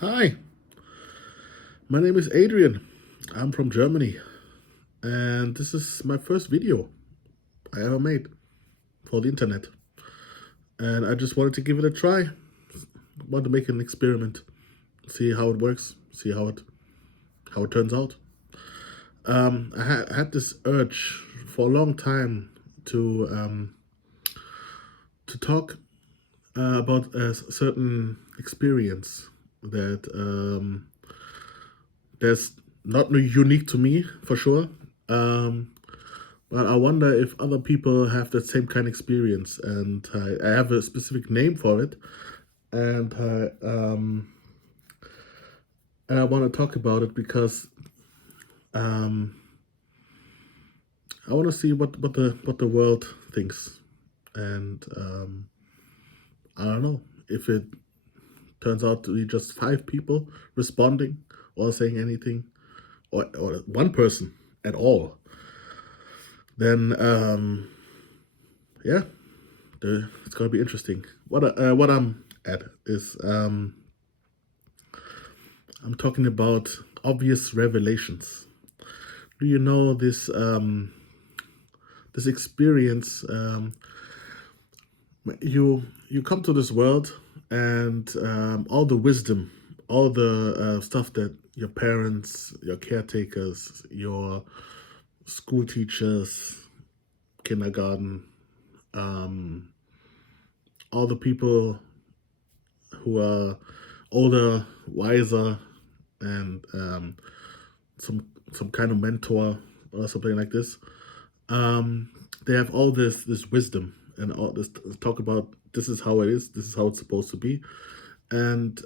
Hi, my name is Adrian. I'm from Germany, and this is my first video I ever made for the internet. And I just wanted to give it a try. Want to make an experiment, see how it works, see how it turns out. I had this urge for a long time to talk about a certain experience that that's not unique to me for sure. Um, But I wonder if other people have that same kind of experience, and I have a specific name for it, and I want to talk about it because um, I want to see what the world thinks, and I don't know if it turns out to be just five people responding or saying anything, or one person at all. Then yeah, it's gonna be interesting. What I'm at is I'm talking about obvious revelations. Do you know this experience? You come to this world, and all the wisdom, all the stuff that your parents, your caretakers, your school teachers, kindergarten, um, all the people who are older, wiser, and some kind of mentor or something like this. They have all this wisdom and all this talk about this is how it is, this is how it's supposed to be, and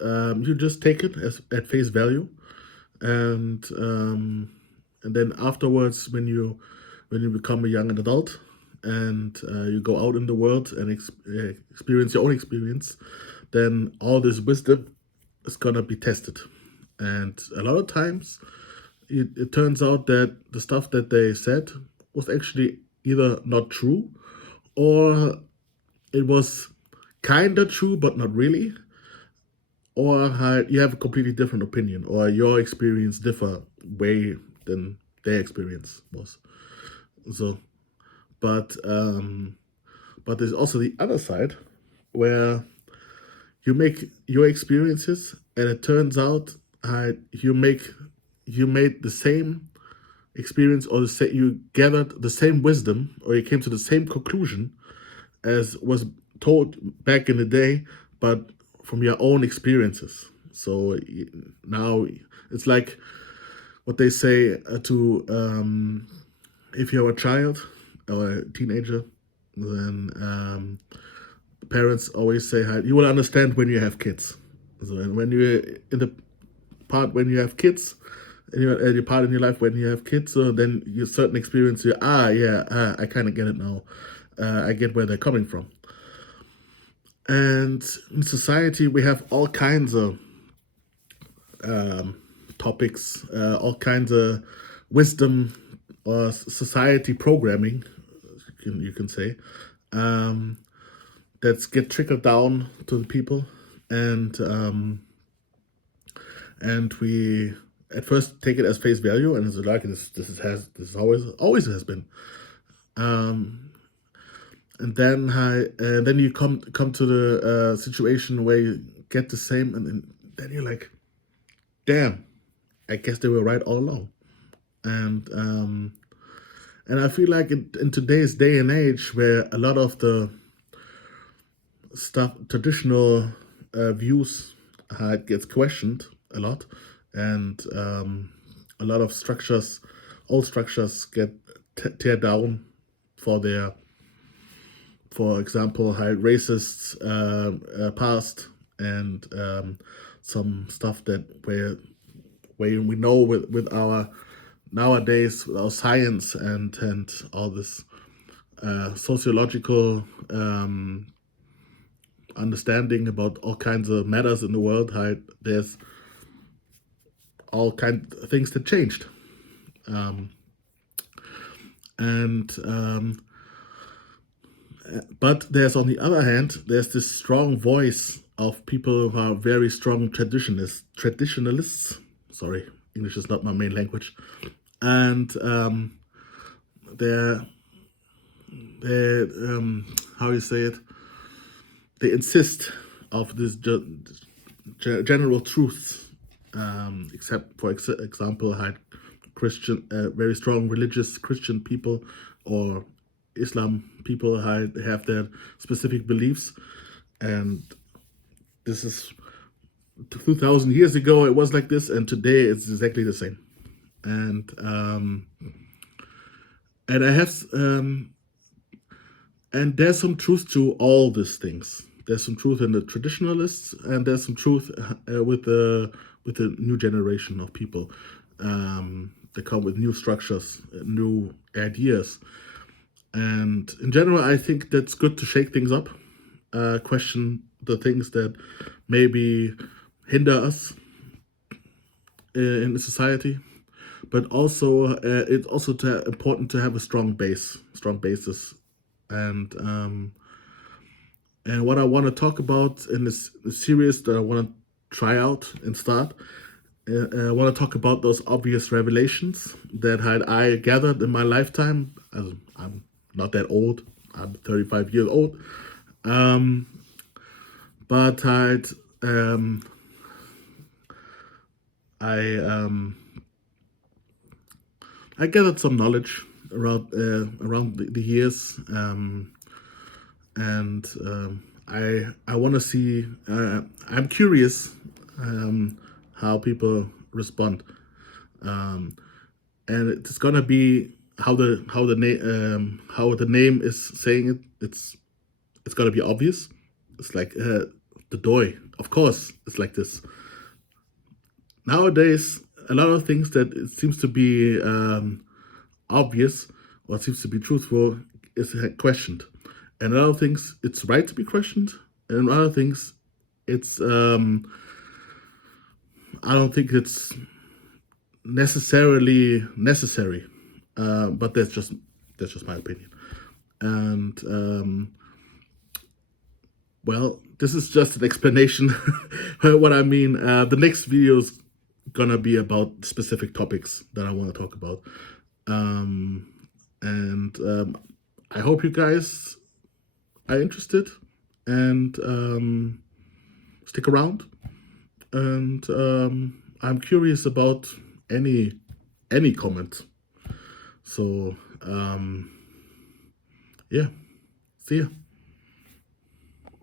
you just take it as at face value, and then afterwards, when you become a young adult and you go out in the world and experience your own experience, then all this wisdom is gonna be tested. And a lot of times, it turns out that the stuff that they said was actually either not true, or it was kind of true but not really, or you have a completely different opinion, or your experience differ way than their experience was. So, but but there's also the other side where you make your experiences, and it turns out you made the same experience, or you gathered the same wisdom, or you came to the same conclusion as was told back in the day, but from your own experiences. So now it's like what they say to if you're a child or a teenager, then parents always say, "Hi, you will understand when you have kids." So, and when you're in the part when you have kids, and you're at your part in your life when you have kids, so then you certain experience, I kind of get it now. I get where they're coming from. And in society, we have all kinds of topics, all kinds of wisdom or society programming, you can say, um, that's get trickled down to the people, and we at first take it as face value, and it's like this always has been, and then you come to the situation where you get the same, and then you're like, damn, I guess they were right all along. And I feel like in today's day and age, where a lot of the stuff, traditional views, it gets questioned a lot, and a lot of structures, old structures, get tear down for their, for example, high racist past, and some stuff that where we know with our nowadays, with our science, and all this sociological understanding about all kinds of matters in the world. How there's all kind of things that changed, and but there's, on the other hand, there's this strong voice of people who are very strong traditionalists. Sorry, English is not my main language, and they're how you say it? They insist of this general truths, except for example, had Christian, very strong religious Christian people or Islam people have their specific beliefs, and this is 2,000 years ago it was like this, and today it's exactly the same. And I have and there's some truth to all these things. There's some truth in the traditionalists, and there's some truth with the new generation of people. They come with new structures, new ideas, and in general, I think that's good to shake things up, question the things that maybe hinder us in society, but also it's also important to have a strong basis, and what I want to talk about in this series that I want to try out and start. I want to talk about those obvious revelations that I gathered in my lifetime. I'm not that old. I'm 35 years old. But I gathered some knowledge around the years, and I want to see. I'm curious how people respond, and it's gonna be how the name is saying it. It's gonna be obvious. It's like the Doi. Of course, it's like this. Nowadays, a lot of things that it seems to be obvious or seems to be truthful is questioned, and a lot of things it's right to be questioned, and other things it's I don't think it's necessarily necessary, but that's just my opinion. And well, this is just an explanation what I mean. The next video is gonna be about specific topics that I want to talk about, and I hope you guys are interested and stick around. And I'm curious about any comment. So yeah, see ya.